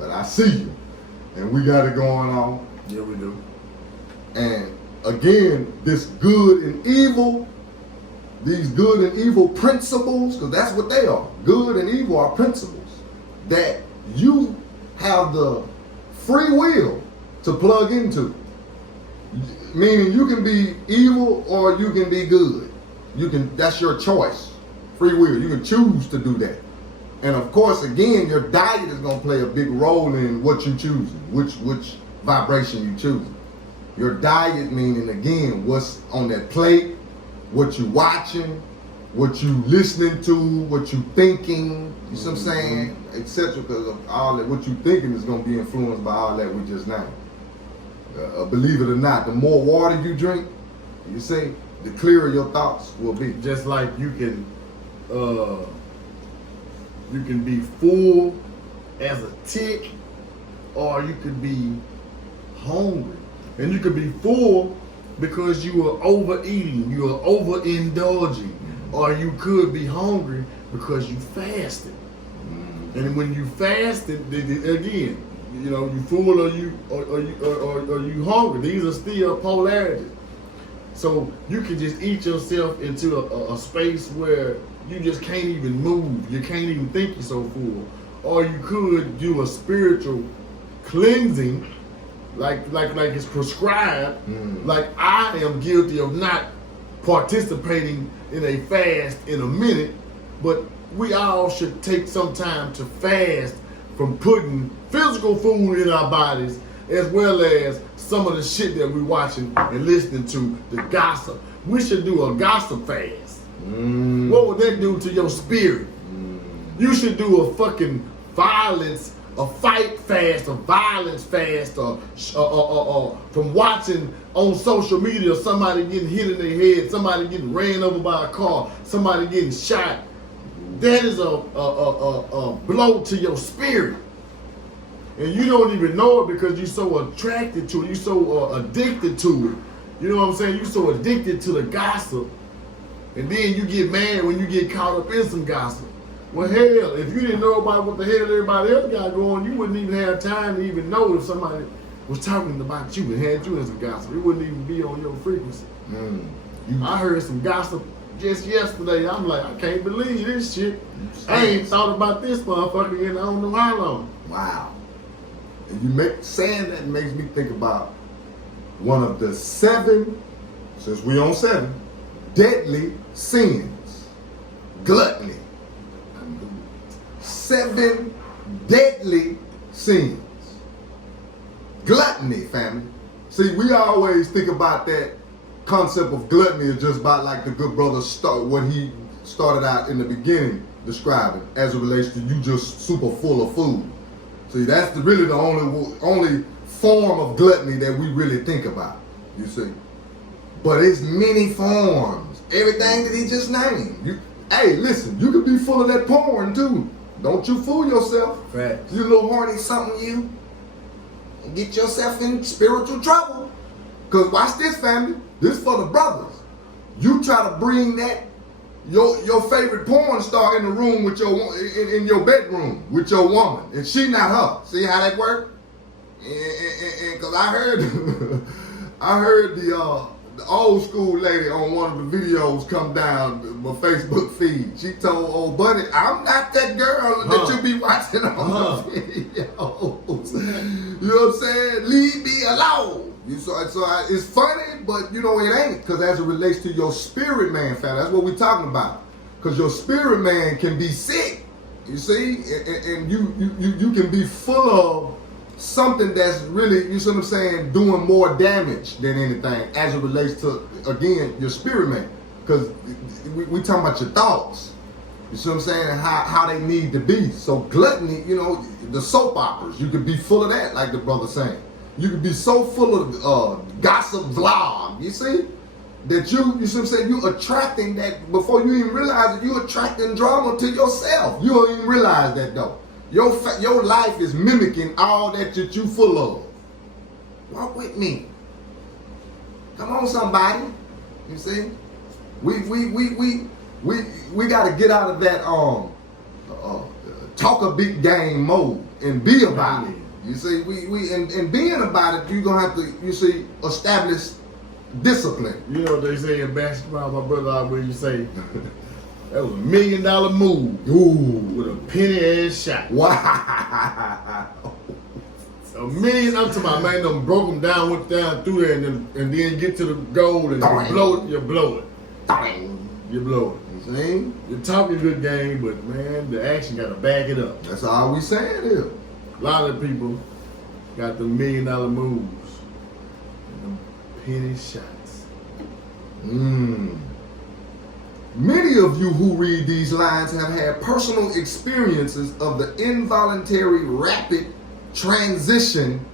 but I see you. And we got it going on. Yeah, we do. And again, this good and evil, these good and evil principles, because that's what they are. Good and evil are principles that you have the free will to plug into. Meaning you can be evil or you can be good. That's your choice. Free will. You can choose to do that. And of course, again, your diet is going to play a big role in what you choose, which vibration you choose. Your diet meaning, again, what's on that plate, what you watching, what you listening to, what you thinking, you see what I'm saying, etc. Because of all that, what you thinking is going to be influenced by all that we just named. Believe it or not, the more water you drink, you see, the clearer your thoughts will be. Just like you can be full as a tick, or you could be hungry. And you could be full because you are overeating, you are overindulging, or you could be hungry because you fasted. And when you fasted, again, you know, you full or you hungry. These are still polarities. So you can just eat yourself into a space where you just can't even move. You can't even think you're so full. Or you could do a spiritual cleansing, like it's prescribed. Like I am guilty of not participating in a fast in a minute, but we all should take some time to fast from putting physical food in our bodies, as well as some of the shit that we're watching and listening to, the gossip. We should do a gossip fast. What would that do to your spirit? You should do a fucking violence, a fight fast, a violence fast, or from watching on social media somebody getting hit in their head, somebody getting ran over by a car, somebody getting shot. That is a blow to your spirit. And you don't even know it because you're so attracted to it, you're so addicted to it. You know what I'm saying? You're so addicted to the gossip. And then you get mad when you get caught up in some gossip. Well, hell, if you didn't know about what the hell everybody else got going, you wouldn't even have time to even know if somebody was talking about you and had you in some gossip. It wouldn't even be on your frequency. I heard some gossip just yesterday. I'm like, I can't believe this shit. I ain't thought about this motherfucker in I don't know how long. Wow. And saying that makes me think about one of the 7, since we on 7, deadly sins. Gluttony. 7 deadly sins. Gluttony, family. See, we always think about that concept of gluttony is just about like the good brother what he started out in the beginning describing as it relates to you just super full of food. See, that's really the only form of gluttony that we really think about, you see. But it's many forms. Everything that he just named. Hey, listen, you could be full of that porn too. Don't you fool yourself. Facts. You little horny something you. Get yourself in spiritual trouble. Because watch this, family. This for the brothers. You try to bring that your favorite porn star in the room with in your bedroom with your woman, and she not her. See how that work? And because I heard the old school lady on one of the videos come down my Facebook feed. She told old buddy, "I'm not that girl that you be watching on the videos." You know what I'm saying? Leave me alone. So it's funny, but you know it ain't, because as it relates to your spirit man, family, that's what we're talking about. Because your spirit man can be sick, you see, and you can be full of something that's really, you see what I'm saying, doing more damage than anything as it relates to, again, your spirit man. Because we talking about your thoughts, you see what I'm saying, and how they need to be. So gluttony, you know, the soap operas, you could be full of that, like the brother saying. You could be so full of gossip vlog, you see, that you see what I'm saying, you attracting that, before you even realize it, you attracting drama to yourself. You don't even realize that though. Your life is mimicking all that you full of. Walk with me. Come on, somebody. You see, we got to get out of that talk a big game mode. and be about it. You see, we and being about it, you're gonna have to, you see, establish discipline. You know what they say in basketball, my brother always say, that was $1 million move. Ooh. With a penny ass shot. Wow. $1 million, I'm talking about, man, them broke them down, went down through there, and then get to the goal, and you blow it. You blow it. You see? You're talking a good game, but man, the action got to back it up. That's all we saying here. A lot of people got the $1 million moves and them penny shots. Many of you who read these lines have had personal experiences of the involuntary rapid transition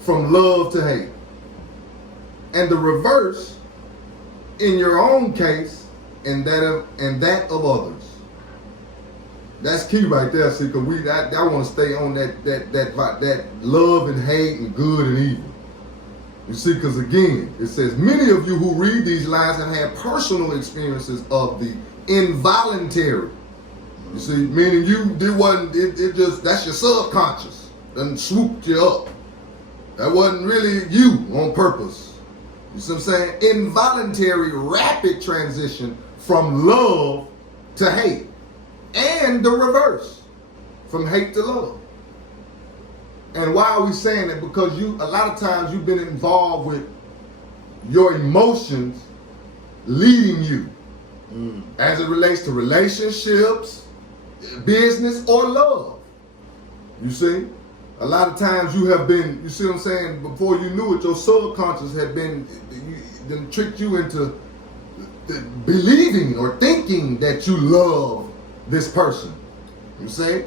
from love to hate. And the reverse in your own case and that of others. That's key right there, see, because I want to stay on that love and hate and good and evil. You see, because again, it says, many of you who read these lines have had personal experiences of the involuntary. You see, meaning that's your subconscious. Done swooped you up. That wasn't really you on purpose. You see what I'm saying? Involuntary rapid transition from love to hate. And the reverse, from hate to love. And why are we saying that? Because a lot of times you've been involved with your emotions leading you as it relates to relationships, business, or love. You see? A lot of times you have been, you see what I'm saying, before you knew it, your subconscious had been, tricked you into believing or thinking that you love this person. You see?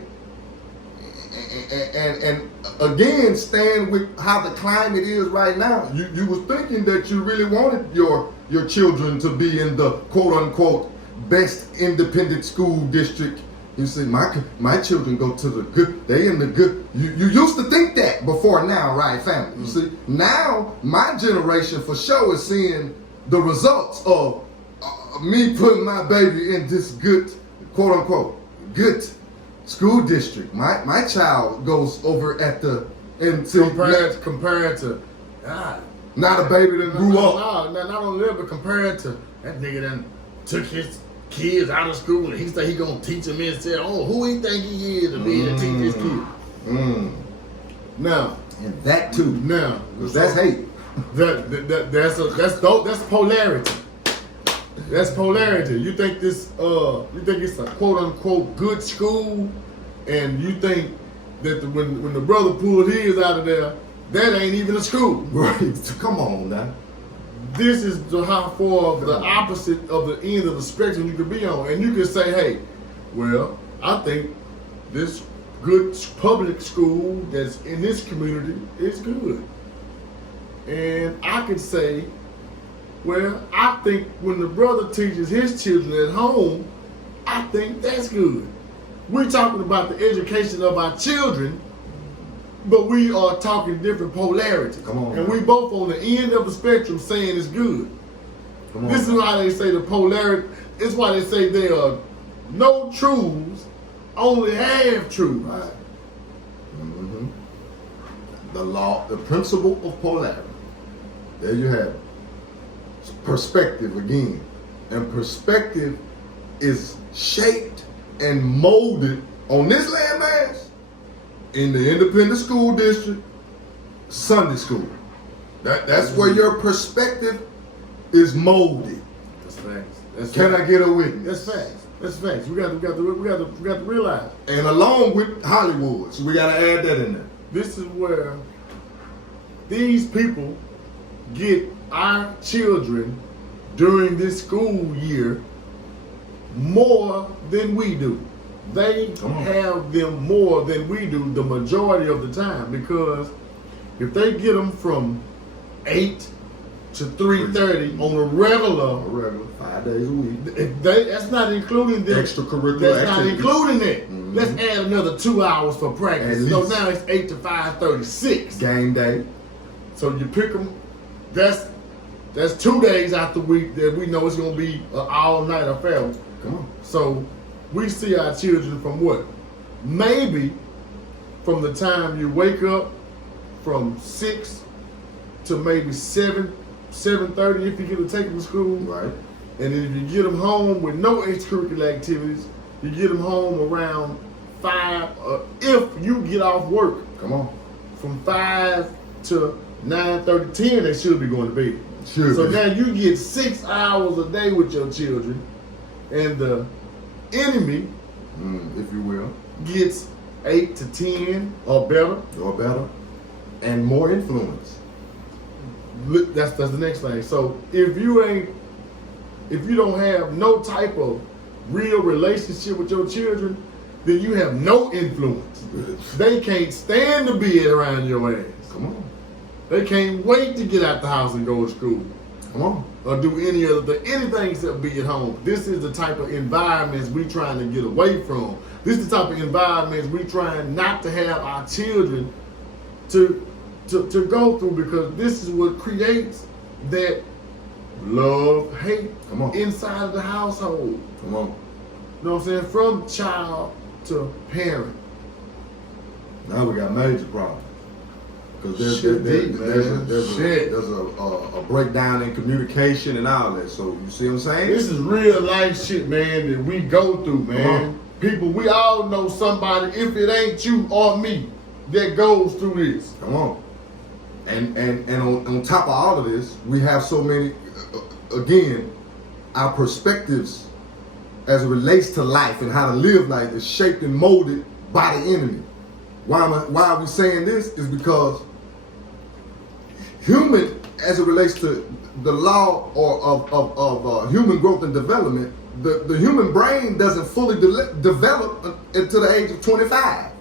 And again, staying with how the climate is right now, you was thinking that you really wanted your children to be in the quote unquote best independent school district. You see, my children go to the good, they in the good. You used to think that before now, right, family? You see, now my generation for sure is seeing the results of me putting my baby in this good, quote unquote, good school district. My child goes over at the compared to God. Not a baby that grew up. No, not only that, but compared to that nigga that took his kids out of school and he said he gonna teach them instead. Oh, who he think he is to be able to teach his kids? Now, and that too. Now, that's hate. That's polarity. That's polarity. You think it's a quote unquote good school, and you think that when the brother pulled his out of there, that ain't even a school. Right. Come on now. This is how far of the opposite of the end of the spectrum you could be on. And you can say, hey, well, I think this good public school that's in this community is good. And I could say, well, I think when the brother teaches his children at home, I think that's good. We're talking about the education of our children, but we are talking different polarities. Come on. And we both on the end of the spectrum saying it's good. Come on. This is why they say the polarity, it's why they say there are no truths, only half truths. Right. The law, the principle of polarity. There you have it. Perspective again. And perspective is shaped and molded on this landmass in the independent school district, Sunday school. That's where your perspective is molded. That's facts. Can I get a witness? That's facts. That's facts. We got to realize. And along with Hollywood, so we got to add that in there. This is where these people get our children during this school year more than we do. They have them more than we do the majority of the time, because if they get them from 8 to 3:30 on a regular 5 days a week. That's not including the extracurricular That's not activities. including it. Let's add another 2 hours for practice. So now it's 8 to 5:36. Game day. So you pick them. That's 2 days out the week that we know it's gonna be an all-night affair. Come on. So we see our children from what? Maybe from the time you wake up from 6 to maybe 7:30 if you get to take them to school. Right. And then if you get them home with no extracurricular activities, you get them home around 5, if you get off work. Come on. From 5 to 9:30, 10, they should be going to bed. Should So be. now you get 6 hours a day with your children, and the enemy, if you will, gets 8 to 10 or better. or better, and more influence. Look, that's the next thing. So if you don't have no type of real relationship with your children, then you have no influence. They can't stand to be around your ass. Come on. They can't wait to get out the house and go to school Come on. or do anything except be at home. This is the type of environments we trying to get away from. This is the type of environments we trying not to have our children to go through, because this is what creates that love, hate Come on. inside of the household. Come on. You know what I'm saying? From child to parent. Now we got major problems. Because Shit, there's a breakdown in communication and all that. So you see what I'm saying? This is real life shit, man, that we go through, man. People, we all know somebody, if it ain't you or me, that goes through this. Come on. And on top of all of this, we have so many, again, our perspectives as it relates to life and how to live life is shaped and molded by the enemy. Why are we saying this? Is because human, as it relates to the law of human growth and development, the human brain doesn't fully develop until the age of 25.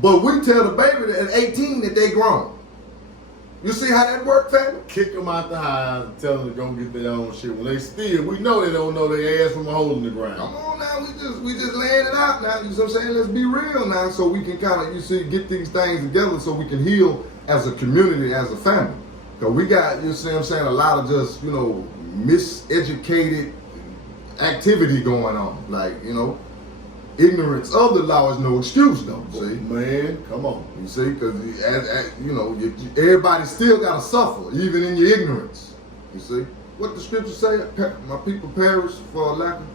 But we tell the baby that at 18 that they grown. You see how that work, family? Kick them out the house and tell them to go get their own shit. When they still, we know they don't know their ass from a hole in the ground. Come on now, we just laying it out now. You know what I'm saying? Let's be real now, so we can kind of, you see, get these things together so we can heal as a community, as a family. Because we got, you see what I'm saying, a lot of just, miseducated activity going on. Like, ignorance of the law is no excuse, though. See, Man, come on. you see, because everybody still gotta suffer, even in your ignorance. You see, what the scripture say? My people perish for a lack of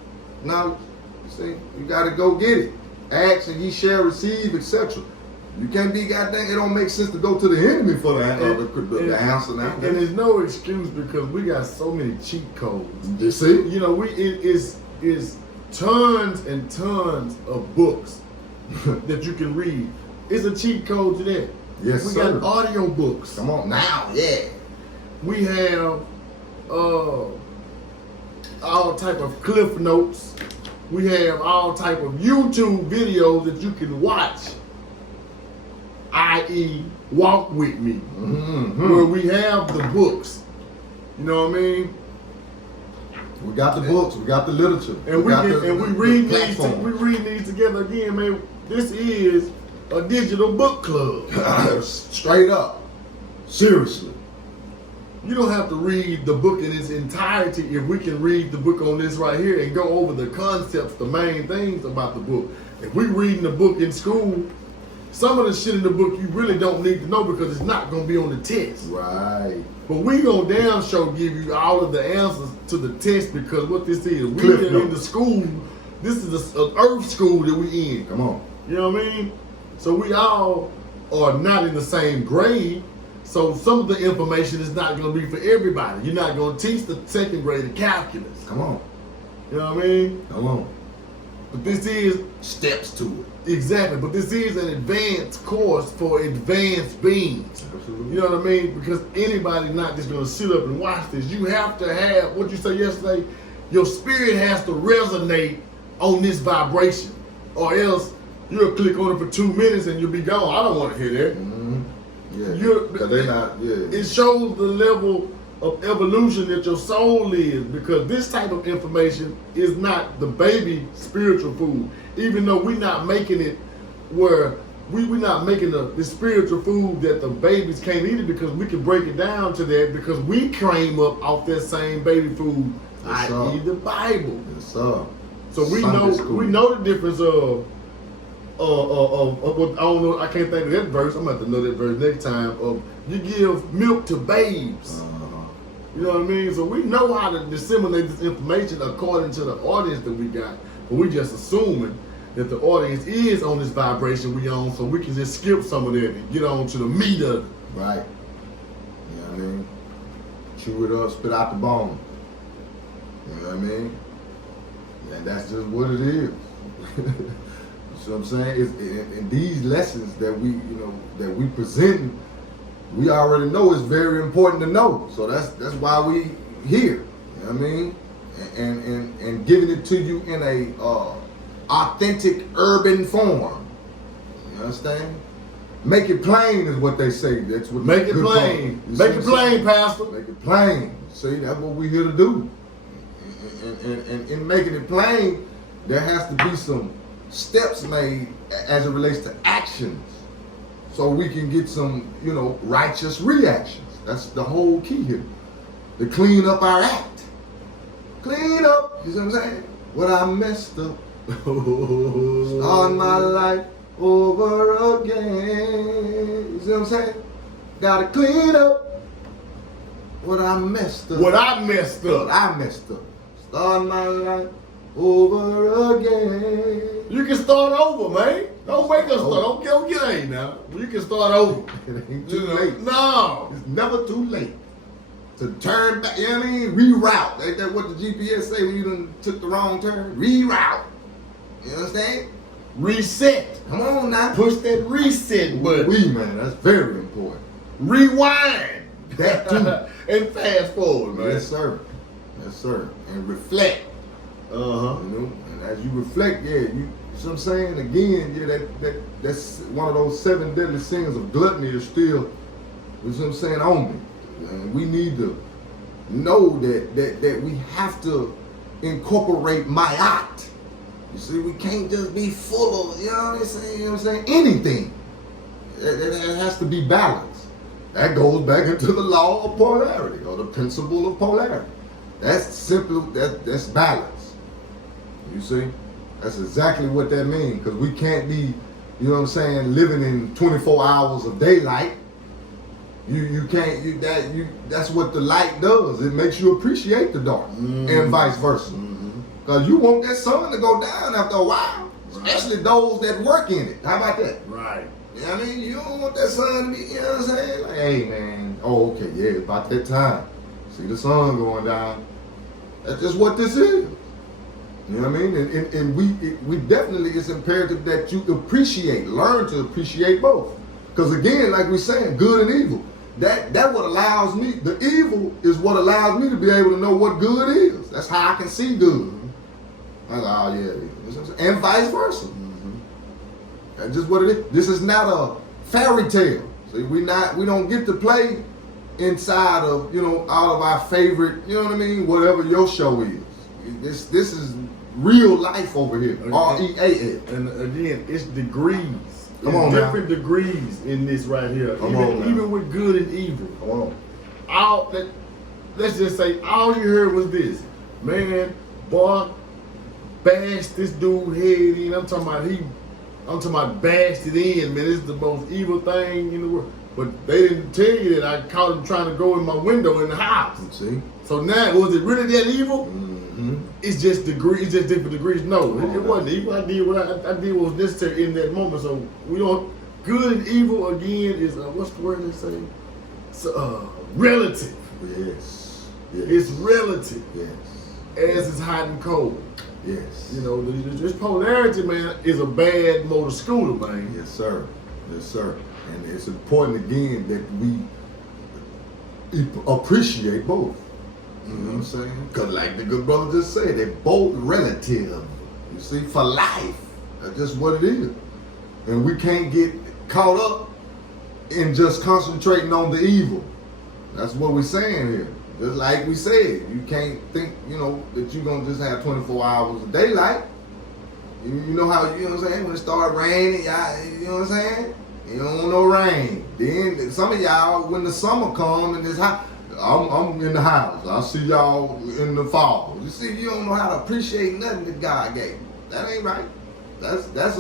knowledge. You see, you gotta go get it. Ask and ye shall receive, etc. You can't be goddamn. It don't make sense to go to the enemy for the answer now. And there's no excuse, because we got so many cheat codes. You see, It is tons and tons of books that you can read. It's a cheat code to that. Yes, we sir. got audio books. Come on now, yeah. We have all type of cliff notes. We have all type of YouTube videos that you can watch, i.e. Walk With Me, where we have the books. You know what I mean? We got the books, we got the literature, And we read these together again, man. This is a digital book club. Straight up, seriously. You don't have to read the book in its entirety if we can read the book on this right here and go over the concepts, the main things about the book. If we reading the book in school, some of the shit in the book you really don't need to know, because it's not going to be on the test. Right. But we gonna damn sure give you all of the answers to the test, because what this is, we Cliff are in notes. the school. This is an earth school that we in. Come on. You know what I mean? So we all are not in the same grade. So some of the information is not going to be for everybody. You're not going to teach the second grade calculus. Come on. You know what I mean? Come on. But this is Steps to it. exactly. But this is an advanced course for advanced beings. Absolutely. You know what I mean? Because anybody's not just going to sit up and watch this. You have to have, what you said yesterday, your spirit has to resonate on this vibration, or else you'll click on it for 2 minutes and you'll be gone. I don't want to hear that. Yeah. Because they're not, yeah. It shows the level of evolution that your soul is, because this type of information is not the baby spiritual food. Even though we're not making it where we're not making the spiritual food that the babies can't eat it, because we can break it down to that, because we came up off that same baby food, Yes, i.e. sir. the Bible. Yes, sir. So we Sunday know school. we know the difference of I don't know. I can't think of that verse. I'm gonna have to know that verse next time. You give milk to babes. You know what I mean? So we know how to disseminate this information according to the audience that we got. But we just assuming that the audience is on this vibration we on, so we can just skip some of that and get on to the meat of it. Right. You know what I mean? Chew it up, spit out the bone. You know what I mean? And that's just what it is. You see what I'm saying? And these lessons that we present, we already know is very important to know. So that's why we here. You know what I mean? And giving it to you in a authentic urban form. You understand? Make it plain is what they say. That's what make it plain. Make it plain, Pastor. Make it plain. See, that's what we're here to do. And in making it plain, there has to be some steps made as it relates to actions, so we can get some, righteous reactions. That's the whole key here. To clean up our act. Clean up. You see what I'm saying? What I messed up. Start my life over again. You see what I'm saying? Gotta clean up what I messed up. What I messed up. What I messed up. Start my life over again. You can start over, man. Don't make us start. Don't get ain't now. You can start over. It ain't too late. No. It's never too late to turn back. You know what I mean? Reroute. Ain't that what the GPS say when you done took the wrong turn? Reroute. You understand? Reset. Come on now. Push that reset button. Man, that's very important. Rewind. That too. And fast forward, man. Yes, sir. Yes, sir. And reflect. And as you reflect, you see what I'm saying? Again, that's one of those 7 deadly sins of gluttony is still, you see what I'm saying, on me. And we need to know that we have to incorporate ma'at. You see, we can't just be full of, you know what I'm saying, anything. It has to be balanced. That goes back into the law of polarity, or the principle of polarity. That's simple, that's balance. You see? That's exactly what that means, because we can't be, you know what I'm saying, living in 24 hours of daylight. You can't, that's what the light does. It makes you appreciate the dark, and vice versa. Because you want that sun to go down after a while, especially those that work in it. How about that? Right. You know what I mean? You don't want that sun to be, you know what I'm saying? Like, hey, man, okay, it's about that time. See the sun going down. That's just what this is. You know what I mean? And we definitely, it's imperative that you learn to appreciate both. Because again, like we're saying, good and evil. That what allows me, the evil is what allows me to be able to know what good is. That's how I can see good. Like, oh yeah, and vice versa. That's just what it is. This is not a fairy tale. See, we don't get to play inside of, all of our favorite, you know what I mean, whatever your show is. This is real life over here. REAL. And again, it's degrees. Come on, different degrees in this right here. Even with good and evil. Come on. Let's just say all you heard was this. Man, boy, bashed this dude head in. I'm talking about bashed it in, man. This is the most evil thing in the world. But they didn't tell you that I caught him trying to go in my window in the house. See? So now, was it really that evil? It's just degrees. It's just different degrees. No, it wasn't evil. I did what was necessary in that moment. So we don't. Good and evil again is what's the word they say? So, relative. Yes. It's relative. Yes. As it's hot and cold. Yes. This polarity, man, is a bad motor scooter, man. Yes, sir. Yes, sir. And it's important again that we appreciate both. You know what I'm saying? Because like the good brother just said, they're both relative. You see, for life. That's just what it is. And we can't get caught up in just concentrating on the evil. That's what we're saying here. Just like we said, you can't think, that you're going to just have 24 hours of daylight. You know how, you know what I'm saying? When it start raining, y'all, you know what I'm saying? You don't want no rain. Then some of y'all, when the summer come and it's hot, I'm in the house. I'll see y'all in the fall. You see, you don't know how to appreciate nothing that God gave you. That ain't right. That's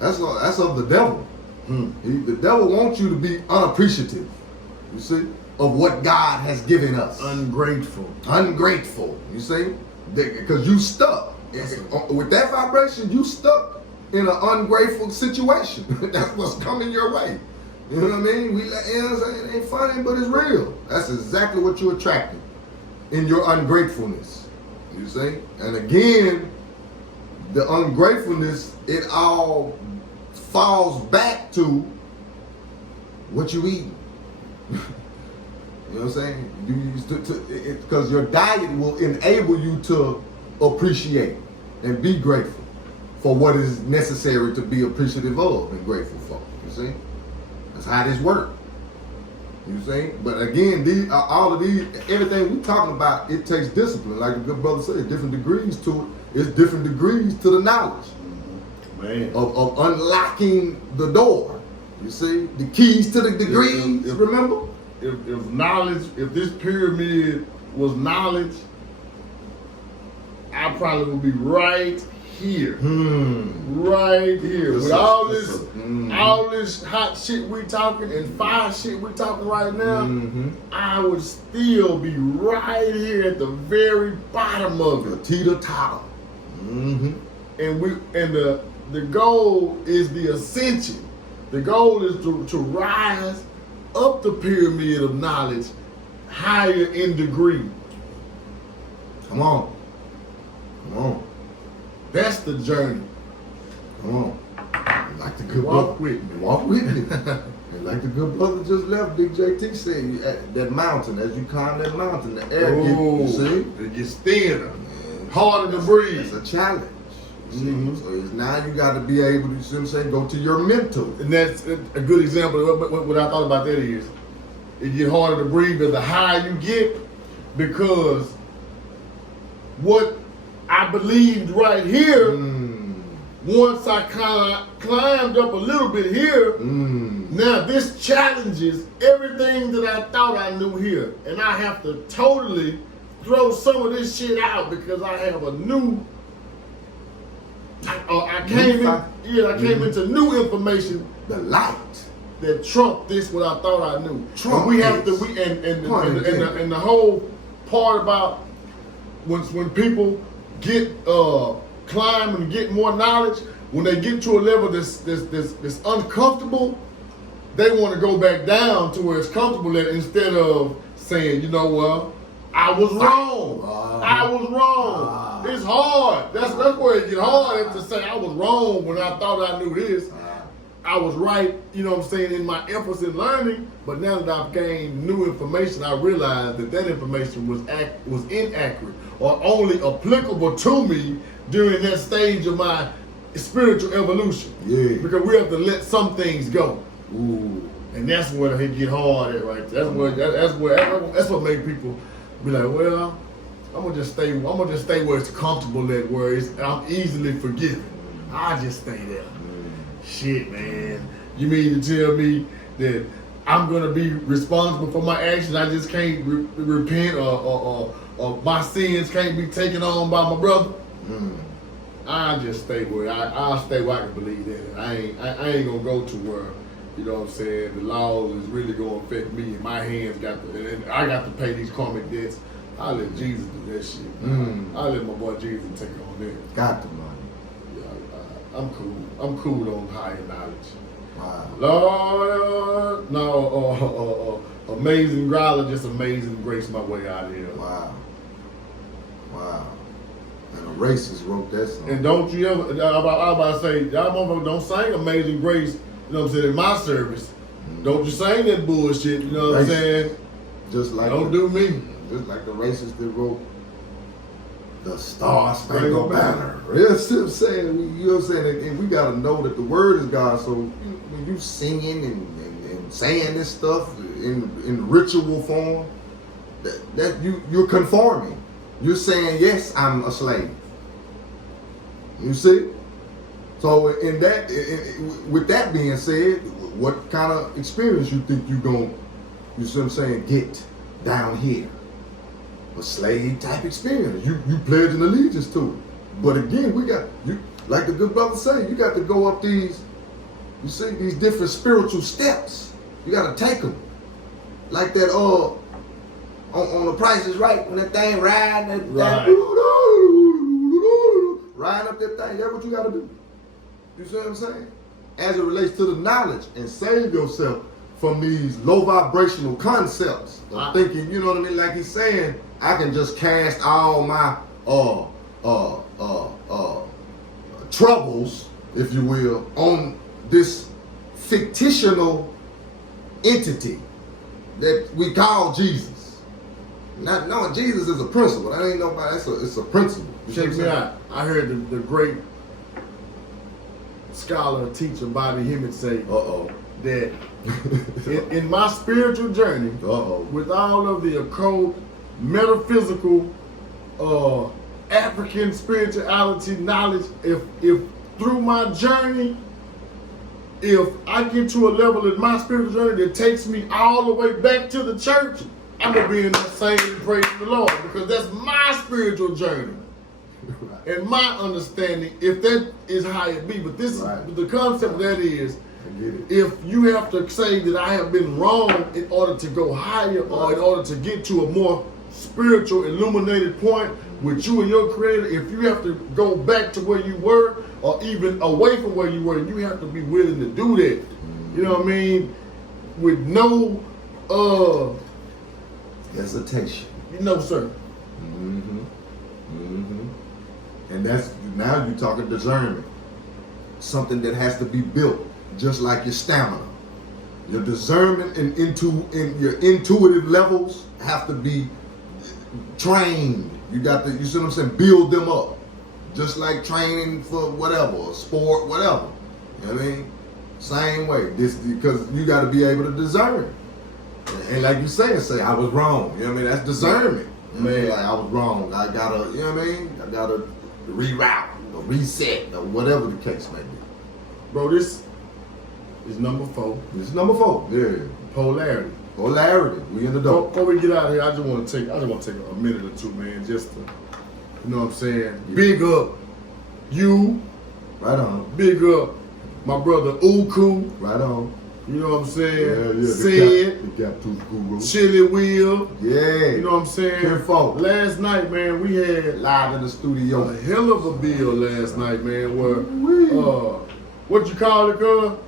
That's of the devil. The devil wants you to be unappreciative, you see, of what God has given us. Ungrateful. Ungrateful, you see, because you stuck. With that vibration, you stuck in an ungrateful situation. That's what's coming your way. You know what I mean? It ain't funny, but it's real. That's exactly what you're attracting in your ungratefulness. You see? And again, the ungratefulness, it all falls back to what you eat. You know what I'm saying? Because your diet will enable you to appreciate and be grateful for what is necessary to be appreciative of and grateful for. You see? That's how this works. You see? But again, all of these, everything we talking about, it takes discipline. Like the good brother said, different degrees to it. It's different degrees to the knowledge. Man. Of unlocking the door. You see? The keys to the degrees, remember? If knowledge, if this pyramid was knowledge, I probably would be right here. Right here. With all this hot shit we talking and fire shit we talking right now, I would still be right here at the very bottom of it. Teeter-totter. And the goal is the ascension. The goal is to rise up the pyramid of knowledge higher in degree. Come on. That's the journey. Come on. Like the good Walk brother. with me. Walk with me. And like the good brother just left, Big JT said, at that mountain, as you climb that mountain, the air you see? It gets thinner, harder to breathe. It's a challenge. So now you got to be able to, you see what I'm saying, go to your mental. And that's a good example. What I thought about that is, it get harder to breathe as the higher you get, because what I believed right here, once I kind of climbed up a little bit here, now this challenges everything that I thought I knew here. And I have to totally throw some of this shit out because I have a new, I came into new information. The light. That trumped this what I thought I knew. Trump and we have to, and the whole part about when people get climb and get more knowledge, when they get to a level that's uncomfortable, they want to go back down to where it's comfortable at, instead of saying, you know what, I was wrong. I was wrong. It's hard. That's where it get hard to say I was wrong when I thought I knew this. I was right, you know what I'm saying, in my efforts in learning, but now that I've gained new information, I realized that information was inaccurate or only applicable to me during that stage of my spiritual evolution. Yeah. Because we have to let some things go. Ooh. And that's where it get hard at right there. That's what make people be like, well, I'm gonna just stay where it's comfortable at, where I'm easily forgiven. I just stay there. Shit, man. You mean to tell me that I'm gonna be responsible for my actions? I just can't repent, or my sins can't be taken on by my brother? I just stay where I'll stay where I can believe that. I ain't gonna go to where, you know what I'm saying, the laws is really gonna affect me, and my hands and I got to pay these karmic debts. I'll let Jesus do that shit. I'll let my boy Jesus take on that. Got the money. I'm cool. I'm cool on higher knowledge. Wow. Lord, no, amazing growler, just amazing grace my way out of here. Wow. And the racist wrote that song. And don't you ever, I was about to say, y'all motherfuckers don't sing Amazing Grace, you know what I'm saying, in my service. Don't you sing that bullshit, you know what I'm saying? Just like don't do me. Just like the racist that wrote the Star Spangled Banner. It's what I'm saying, you know what I'm saying? And we gotta know that the word is God. So when you singing and saying this stuff in ritual form, that you're conforming. You're saying, yes, I'm a slave. You see? So with that being said, what kind of experience you think you see what I'm saying, get down here? A slave type experience. You pledge an allegiance to it. But again, we got, like the good brother say, you got to go up these You see these different spiritual steps. You gotta take them. Like that on The Price is Right, when that thing riding, riding up that thing. That's what you gotta do. You see what I'm saying? As it relates to the knowledge, and save yourself from these low vibrational concepts of thinking, you know what I mean? Like he's saying, I can just cast all my troubles, if you will, on this fictional entity that we call Jesus. Not knowing Jesus is a principle. That ain't nobody. It's a principle. Check me out. I heard the great scholar, teacher Bobby Hemmett say that in my spiritual journey, with all of the occult, metaphysical, African spirituality knowledge, if through my journey, if I get to a level in my spiritual journey that takes me all the way back to the church, I'm gonna be in that same praise the Lord, because that's my spiritual journey. And my understanding, if that is how it be, but this is the concept of that is, if you have to say that I have been wrong in order to go higher, or in order to get to a more spiritual, illuminated point with you and your Creator, if you have to go back to where you were, or even away from where you were, you have to be willing to do that. You know what I mean? With no hesitation. No, sir. And that's, now you're talking discernment. Something that has to be built, just like your stamina. Your discernment and your intuitive levels have to be trained. You got to, you see what I'm saying, build them up. Just like training for whatever, a sport, whatever. You know what I mean? Same way. This, because you got to be able to discern. And like you say, I was wrong. You know what I mean? That's discernment. You know what I mean? Like, I was wrong. I gotta, you know what I mean? I gotta reroute or reset or whatever the case may be. Bro, this is number 4. This is number 4. Yeah. Polarity. Polarity. We in the door. Before we get out of here, I just want to take a minute or two, man, just to, you know what I'm saying? Yeah. Big up you. Right on. Big up my brother Uku. Right on. You know what I'm saying? Yeah. Sid. The Cap Tooth Guru. Chili Wheel. Yeah. You know what I'm saying? Kinfolk. Last night, man, we had live in the studio. A hell of a bill last night, man, where what you call it, girl?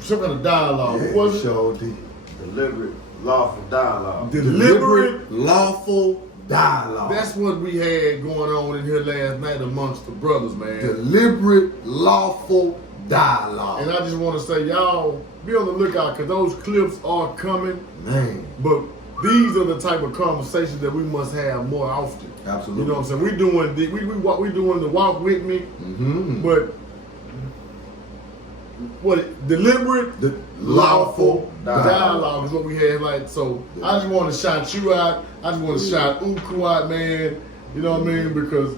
Some kind of dialogue. Yeah, what was it? Sure did. Deliberate, lawful dialogue. Deliberate, lawful dialogue. That's what we had going on in here last night amongst the brothers, man. Deliberate, lawful dialogue. And I just want to say, y'all, be on the lookout, because those clips are coming. Man. But these are the type of conversations that we must have more often. Absolutely. You know what I'm saying? We doing the walk with me, but deliberate, lawful dialogue is what we had. Like, so I just want to shout you out. I just want to shout Uku out, man. You know what I mean? Because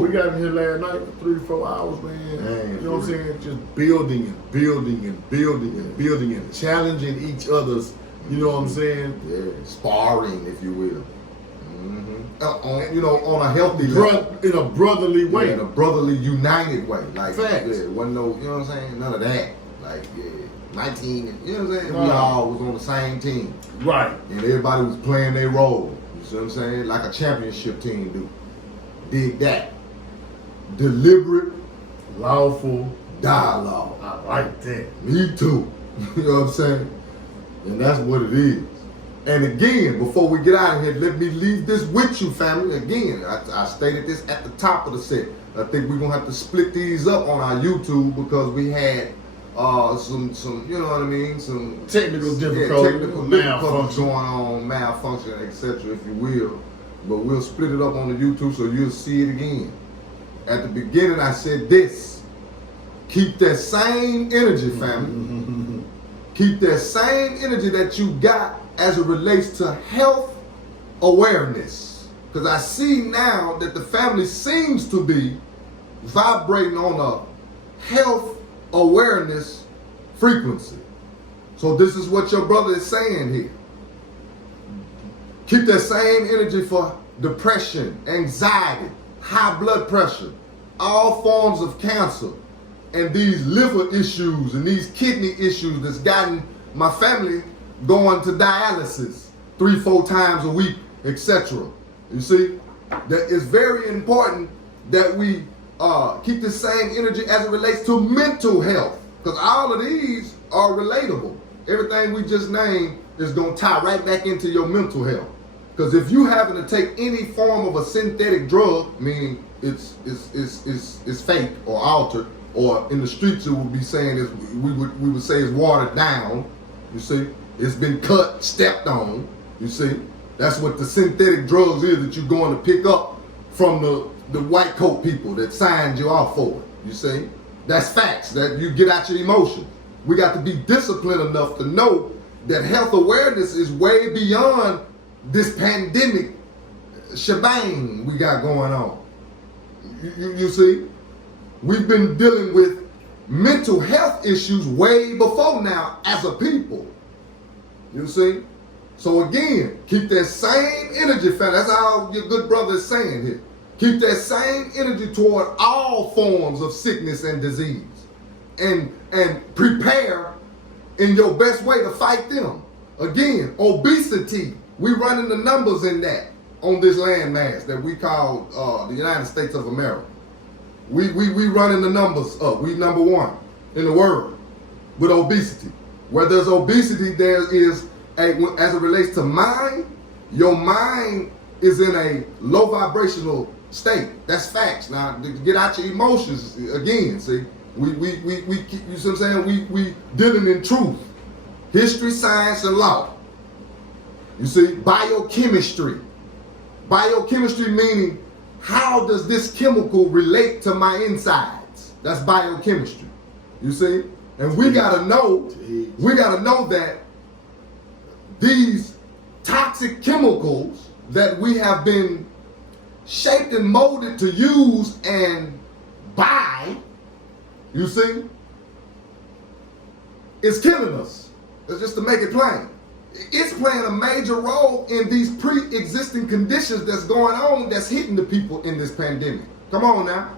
we got in here last night for 3-4 hours, man. You know what I'm saying? Just building and challenging each other's. You know what I'm saying? Yeah, sparring, if you will. On a healthy level. In a brotherly way. Yeah, in a brotherly, united way. Like, facts. Yeah, wasn't no, you know what I'm saying? None of that. Like, yeah, 19, you know what I'm saying? We all was on the same team. Right. And everybody was playing their role. You see what I'm saying? Like a championship team do. Dig that. Deliberate, lawful dialogue. I like that. Me too. You know what I'm saying? And that's what it is. And again, before we get out of here, let me leave this with you, family. Again, I stated this at the top of the set. I think we're gonna have to split these up on our YouTube, because we had some you know what I mean, some technical difficulties going on, malfunction, etc., if you will. But we'll split it up on the YouTube so you'll see it again. At the beginning, I said this: keep that same energy, family. Keep that same energy that you got as it relates to health awareness. Because I see now that the family seems to be vibrating on a health awareness frequency. So this is what your brother is saying here. Keep that same energy for depression, anxiety, high blood pressure, all forms of cancer, and these liver issues and these kidney issues that's gotten my family going to dialysis 3-4 times a week, etc. You see, that it's very important that we keep the same energy as it relates to mental health, because all of these are relatable. Everything we just named is going to tie right back into your mental health. Because if you having to take any form of a synthetic drug, meaning it's fake or altered, or in the streets it would be saying is we would say it's watered down. You see, it's been cut, stepped on. You see, that's what the synthetic drugs is that you're going to pick up from the white coat people that signed you off for it. You see, that's facts. That you get out your emotions. We got to be disciplined enough to know that health awareness is way beyond this pandemic shebang we got going on. You see, we've been dealing with mental health issues way before now as a people. You see? So again, keep that same energy, fam. That's how your good brother is saying here. Keep that same energy toward all forms of sickness and disease. And prepare in your best way to fight them. Again, obesity. We running the numbers in that on this landmass that we call the United States of America. We running the numbers up. We number one in the world with obesity. Where there's obesity, there is as it relates to mind, your mind is in a low vibrational state. That's facts. Now, to get out your emotions again, see, we you see what I'm saying? We dealing in truth, history, science, and law. You see, biochemistry. Biochemistry meaning how does this chemical relate to my insides? That's biochemistry. You see, and we gotta know that these toxic chemicals that we have been shaped and molded to use and buy, you see, it's killing us. It's just to make it plain. It's playing a major role in these pre-existing conditions that's going on, that's hitting the people in this pandemic. Come on now.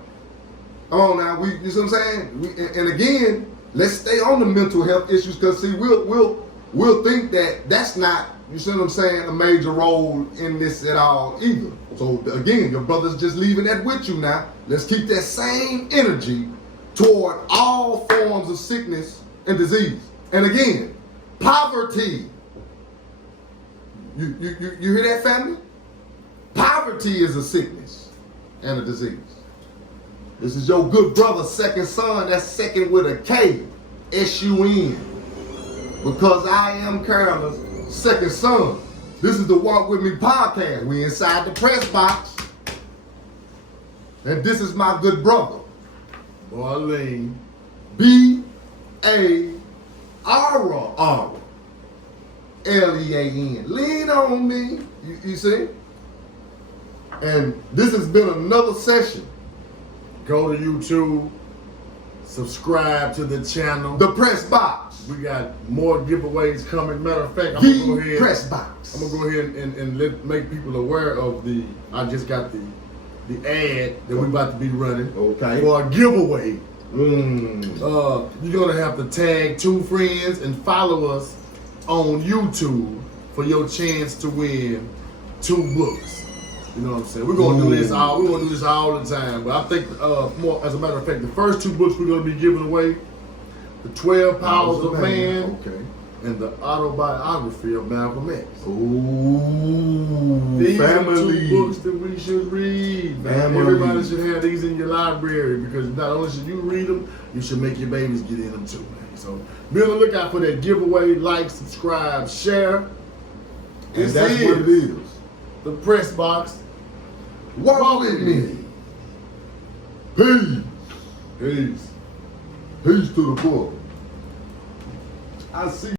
Come on now. You see what I'm saying? And again, let's stay on the mental health issues, because see, we'll think that that's not, you see what I'm saying, a major role in this at all either. So again, your brother's just leaving that with you now. Let's keep that same energy toward all forms of sickness and disease. And again, poverty. You hear that, family? Poverty is a sickness and a disease. This is your good brother, second son. That's second with a K, S-U-N. Because I am Carolyn's second son. This is the Walk With Me podcast. We inside the press box. And this is my good brother, Marlene. B-A-R-R. L-E-A-N. Lean on me. You see? And this has been another session. Go to YouTube. Subscribe to the channel. The Press Box. We got more giveaways coming. Matter of fact, I'm The gonna go ahead. Press Box. I'm gonna go ahead and make people aware of I just got the ad that we're about to be running. Okay. For a giveaway. You're gonna have to tag 2 friends and follow us on YouTube for your chance to win 2 books. You know what I'm saying? We're gonna do this all the time. But I think more as a matter of fact, the first 2 books we're gonna be giving away, The 12 Powers of Man, okay, and the autobiography of Malcolm X. Ooh, These family. are 2 books that we should read. Man. Everybody should have these in your library, because not only should you read them, you should make your babies get in them too, man. So be on the lookout for that giveaway. Like, subscribe, share. And that's what it is. The Press Box. Walk with me. Peace. Peace. Peace to the book. I see.